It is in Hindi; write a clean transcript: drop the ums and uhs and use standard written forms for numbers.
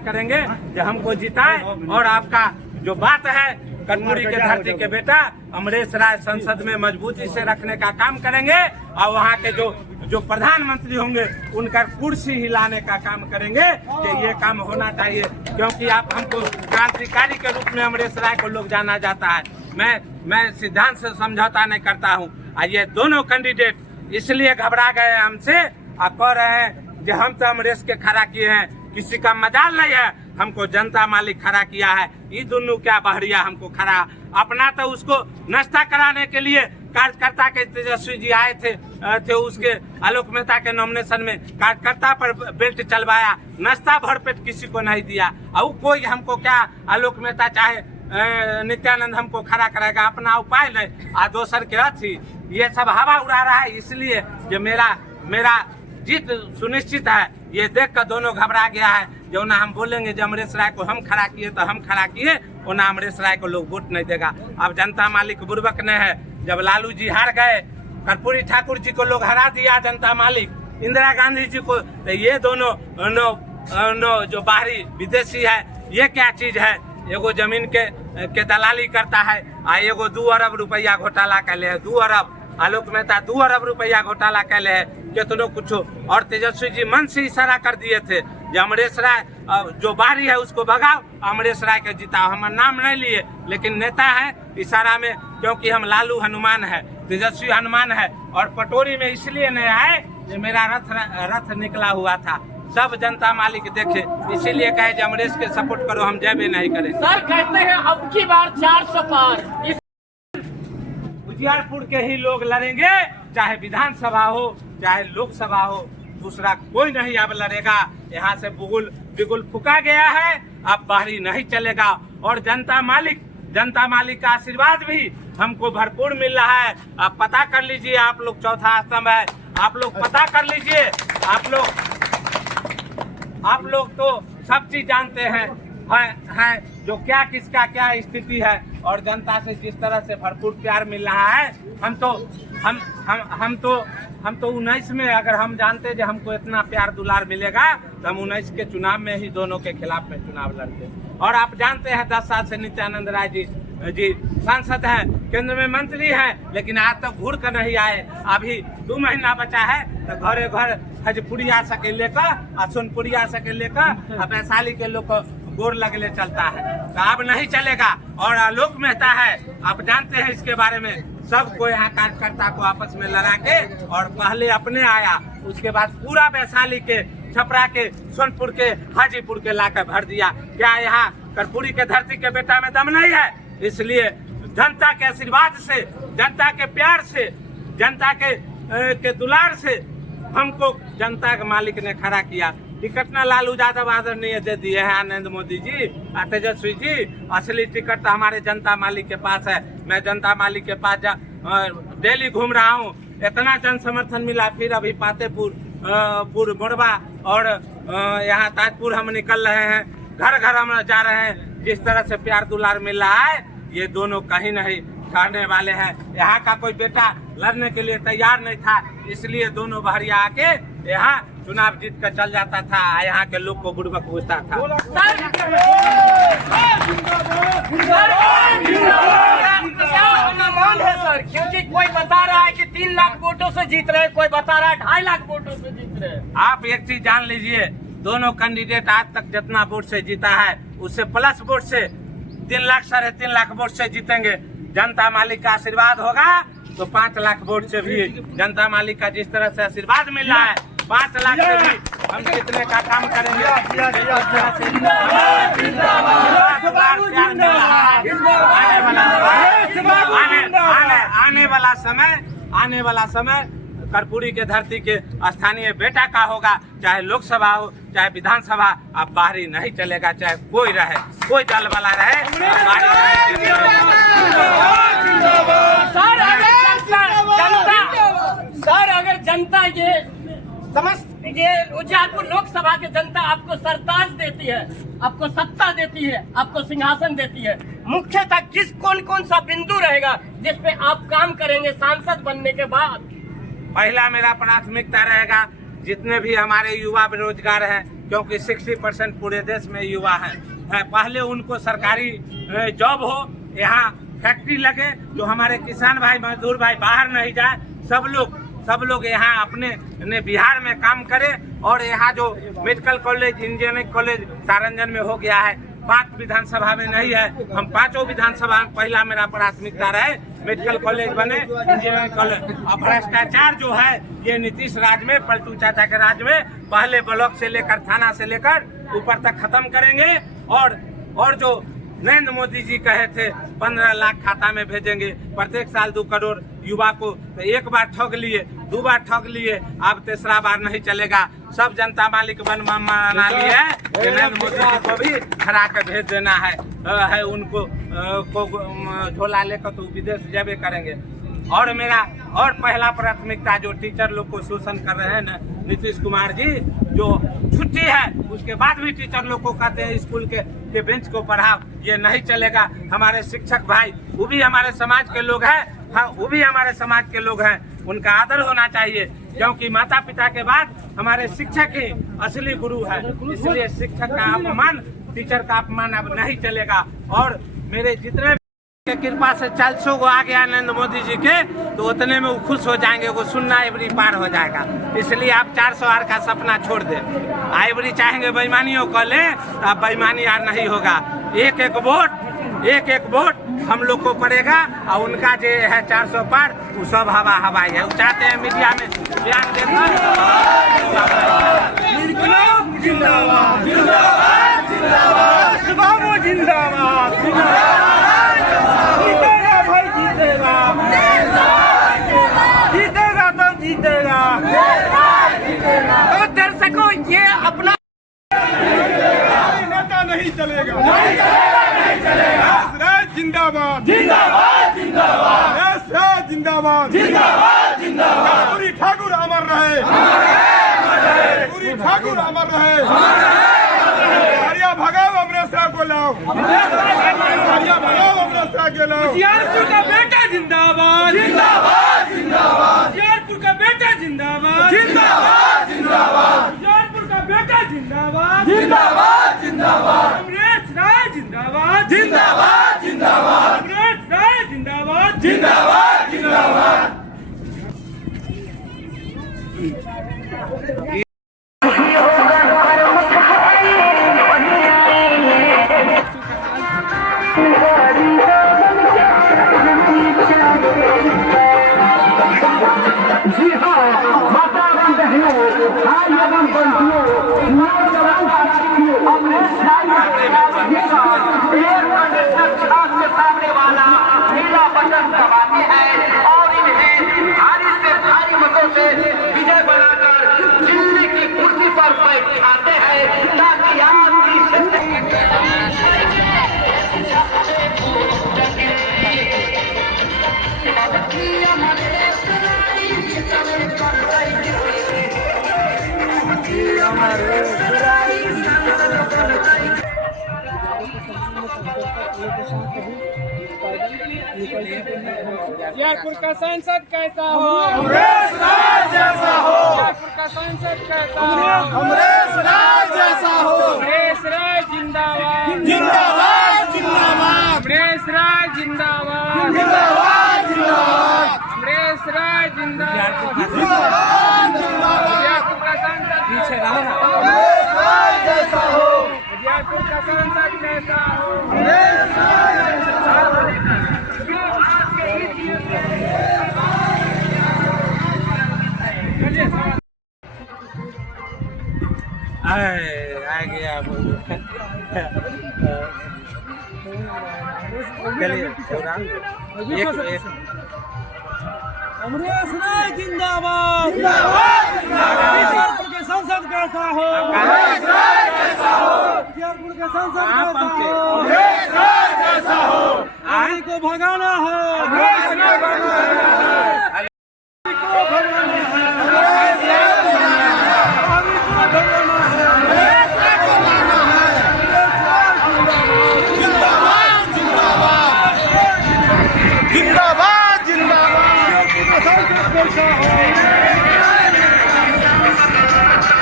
करेंगे कि हमको जिताए और आपका जो बात है कर्पूरी के धरती के बेटा अमरेश राय संसद में मजबूती से रखने का काम करेंगे और वहाँ के जो प्रधानमंत्री होंगे उनका कुर्सी हिलाने का काम करेंगे कि ये काम होना चाहिए, क्योंकि आप हमको क्रांतिकारी के रूप में अमरेश राय को लोग जाना जाता है। मैं सिद्धांत से समझौता नहीं करता हूँ। ये दोनों कैंडिडेट इसलिए घबरा गए हमसे, आप कह रहे हैं कि हम तो अमरेश के खड़ा किए हैं, किसी का मजाल नहीं है, हमको जनता मालिक खड़ा किया है। ये दोनों क्या बहरिया हमको खड़ा, अपना तो उसको नाश्ता कराने के लिए कार्यकर्ता के तेजस्वी जी आए थे उसके आलोक मेहता के नॉमिनेशन में कार्यकर्ता पर बेल्ट चलवाया, नाश्ता भरपेट किसी को नहीं दिया। और कोई हमको क्या आलोक मेहता चाहे नित्यानंद हमको खड़ा करेगा, अपना उपाय नहीं आ दोसर के अथी ये सब हवा उड़ा रहा है। इसलिए कि मेरा जीत सुनिश्चित है, ये देख कर दोनों घबरा गया है। जो ना हम बोलेंगे जो अमरेश राय को हम खड़ा किए तो हम खड़ा किए, वो ना अमरेश राय को लोग वोट नहीं देगा। अब जनता मालिक बुर्बक ने है, जब लालू जी हार गए, कर्पूरी ठाकुर जी को लोग हरा दिया जनता मालिक, इंदिरा गांधी जी को, तो ये दोनों जो बाहरी विदेशी है ये क्या चीज है, एगो जमीन के दलाली करता है आ एगो 2 अरब रुपया घोटाला कैले है, 2 अरब आलोक मेहता 2 अरब रुपया घोटाला कैले है, कितनों कुछ। और तेजस्वी जी मन से इशारा कर दिए थे कि अमरेश राय जो बाहरी है उसको भगाओ, अमरेश राय के जिताओ। हमारा नाम नहीं लिए, लेकिन नेता है इशारा में, क्योंकि हम लालू हनुमान है, तेजस्वी हनुमान है। और पटोरी में इसलिए नहीं आए कि मेरा रथ निकला हुआ था, सब जनता मालिक देखे, इसीलिए कहे कि अमरेश के सपोर्ट करो, हम जय भी नहीं करें। सर कहते हैं अब की बार 400 पार उजियारपुर के ही लोग लड़ेंगे, चाहे विधानसभा हो चाहे लोकसभा हो, दूसरा कोई नहीं अब लड़ेगा। यहाँ से बिगुल फूका गया है, अब बाहरी नहीं चलेगा। और जनता मालिक का आशीर्वाद भी हमको भरपूर मिल रहा है। आप पता कर लीजिए, आप लोग चौथा स्तंभ है, आप लोग पता कर लीजिए, आप लोग तो सब चीज जानते हैं जो क्या किसका क्या स्थिति है। और जनता से जिस तरह से भरपूर प्यार मिल रहा है, हम तो 19 में अगर हम जानते कि हमको इतना प्यार दुलार मिलेगा तो हम 19 के चुनाव में ही दोनों के खिलाफ में चुनाव लड़ते। और आप जानते हैं 10 साल से नित्यानंद राय जी सांसद हैं, केंद्र में मंत्री हैं, लेकिन आज तक घूर कर नहीं आए। अभी 2 महीना बचा है तो घरे घर हजपुरिया सके लेकर, सोनपुरिया सके लेकर, वैशाली के लोग गोर लगले चलता है, तो अब नहीं चलेगा। और आलोक मेहता है, आप जानते हैं इसके बारे में, सबको यहाँ कार्यकर्ता को आपस में लड़ा के, और पहले अपने आया, उसके बाद पूरा वैशाली के, छपरा के, सोनपुर के, हाजीपुर के लाकर भर दिया। क्या यहाँ कर्पूरी के धरती के बेटा में दम नहीं है? इसलिए जनता के आशीर्वाद से, जनता के प्यार से, जनता के दुलार से हमको जनता के मालिक ने खड़ा किया। टिकट ना लालू यादव आदरणीय दे दिए हैं नरेंद्र मोदी जी, तेजस्वी जी। असली टिकट तो हमारे जनता मालिक के पास है। मैं जनता मालिक के पास डेली घूम रहा हूँ, इतना जन समर्थन मिला। फिर अभी पातेपुर मोरबा और यहाँ ताजपुर हम निकल रहे हैं, घर घर हम जा रहे हैं। जिस तरह से प्यार दुलार मिल रहा है, ये दोनों कहीं नहीं छोड़ने वाले हैं। यहाँ का कोई बेटा लड़ने के लिए तैयार नहीं था, इसलिए दोनों बहरिया आके यहाँ चुनाव जीत कर चल जाता था, यहाँ के लोग को बुड़बक पूछता था। सर क्योंकि कोई बता रहा है कि 3 लाख वोटों से जीत रहे, कोई बता रहा है 2.5 लाख वोटों से जीत रहे। आप एक चीज जान लीजिए, दोनों कैंडिडेट आज तक जितना वोट से जीता है उससे प्लस वोट से 3 लाख 3.5 लाख वोट से जीतेंगे। जनता मालिक का आशीर्वाद होगा तो 5 लाख वोट से भी जनता मालिक का जिस तरह से आशीर्वाद मिल रहा है, 5 लाख से भी हम जीतने का काम करेंगे। आने वाला समय कर्पूरी के धरती के स्थानीय बेटा का होगा, चाहे लोकसभा हो चाहे विधानसभा। अब बाहरी नहीं चलेगा, चाहे कोई रहे, कोई दल वाला रहे। सर अगर जनता ये उजियारपुर लोकसभा की जनता आपको सरताज देती है, आपको सत्ता देती है, आपको सिंहासन देती है, मुख्यतः कौन सा बिंदु रहेगा जिस पे आप काम करेंगे सांसद बनने के बाद? पहला मेरा प्राथमिकता रहेगा जितने भी हमारे युवा बेरोजगार हैं क्योंकि 60% पूरे देश में युवा हैं। पहले उनको सरकारी जॉब हो, यहाँ फैक्ट्री लगे, जो हमारे किसान भाई मजदूर भाई बाहर नहीं जाए, सब लोग यहाँ अपने बिहार में काम करें। और यहाँ जो मेडिकल कॉलेज इंजीनियरिंग कॉलेज सारंजन में हो गया है, 5 विधानसभा में नहीं है, हम 5 विधानसभा में पहला मेरा प्राथमिकता रहे मेडिकल कॉलेज बने, इंजीनियरिंग कॉलेज। अब भ्रष्टाचार जो है ये नीतीश राज में, पलटू चाचा के राज में पहले ब्लॉक से लेकर थाना से लेकर ऊपर तक खत्म करेंगे। और जो नरेंद्र मोदी जी कहे थे 15 लाख खाता में भेजेंगे प्रत्येक साल 2 करोड़ युवा को, तो एक बार ठग लिए, 2 बार ठग लिए, अब तीसरा बार नहीं चलेगा। सब जनता मालिक बना लिए है, नरेंद्र मोदी जी को भी खड़ा कर भेज देना है उनको झोला लेकर तो विदेश जाबे करेंगे। और पहला प्राथमिकता जो टीचर लोग को शोषण कर रहे हैं ना नीतीश कुमार जी, जो छुट्टी है उसके बाद भी टीचर लोग को कहते हैं स्कूल के बेंच को पढ़ाओ, ये नहीं चलेगा। हमारे शिक्षक भाई वो भी हमारे समाज के लोग हैं, हाँ वो भी हमारे समाज के लोग हैं, उनका आदर होना चाहिए, क्योंकि माता पिता के बाद हमारे शिक्षक ही असली गुरु है। इसलिए शिक्षक का अपमान, टीचर का अपमान अब नहीं चलेगा। और मेरे जितने के कृपा से 400 को आ गया नरेंद्र मोदी जी के, तो उतने में वो खुश हो जाएंगे, वो सुनना एवरी पार हो जाएगा। इसलिए आप 400 आर का सपना छोड़ दे, आइवरी चाहेंगे बेईमानियों को ले, तो अब बेईमानी आर नहीं होगा। एक एक वोट हम लोग को पड़ेगा, और उनका जो है 400 पार वो सब हवाई है। वो चाहते हैं मीडिया में बयान देकर जीतेगा तो दर्शकों ये अपना नेता नहीं चलेगा, जिंदाबाद जिंदाबाद जिंदाबाद जिंदाबाद जिंदाबाद। पूरी ठाकुर अमर रहे, पूरी ठाकुर अमर रहे। हरिया भगाओ अमरेश को लाओ, हरिया भगाओ अमरेश के लाओ। होशियारपुर का बेटा जिंदाबाद जिंदाबाद जिंदाबाद, होशियारपुर का बेटा जिंदाबाद जिंदाबाद जिंदाबाद, होशियारपुर का बेटा जिंदाबाद जिंदाबाद जिंदाबाद, अमरेश राय जिंदाबाद जिंदाबाद जिंदाबाद, अमरेश राय जिंदाबाद जिंदाबाद जिंदाबाद। सामने वाला नीला बटन दबाते हैं और इन्हें भारी से भारी मतों से विजय बनाकर दिल्ली की कुर्सी पर बैठाते हैं, ताकि आपकी होशियारपुर का सांसद कैसा हो, अमरेश राय जैसा हो, होशियारपुर का सांसद कैसा हो, अमरेश राय जैसा हो। अमरेश राय जिंदाबाद जिंदाबाद जिंदाबाद, अमरेश राय जिंदाबाद जिंदाबाद जिंदाबाद, अमरेश राय जिंदाबाद जिंदाबाद जिंदाबाद। होशियारपुर का सांसद पीछे रहो ना। अमरेश राय जैसा हो, होशियारपुर का सांसद कैसा हो, अमरेश राय जैसा हो। आ गया चलिए अमरेश राय जिंदाबाद जिंदाबाद जिंदाबाद, होशियारपुर के सांसद कैसा हो,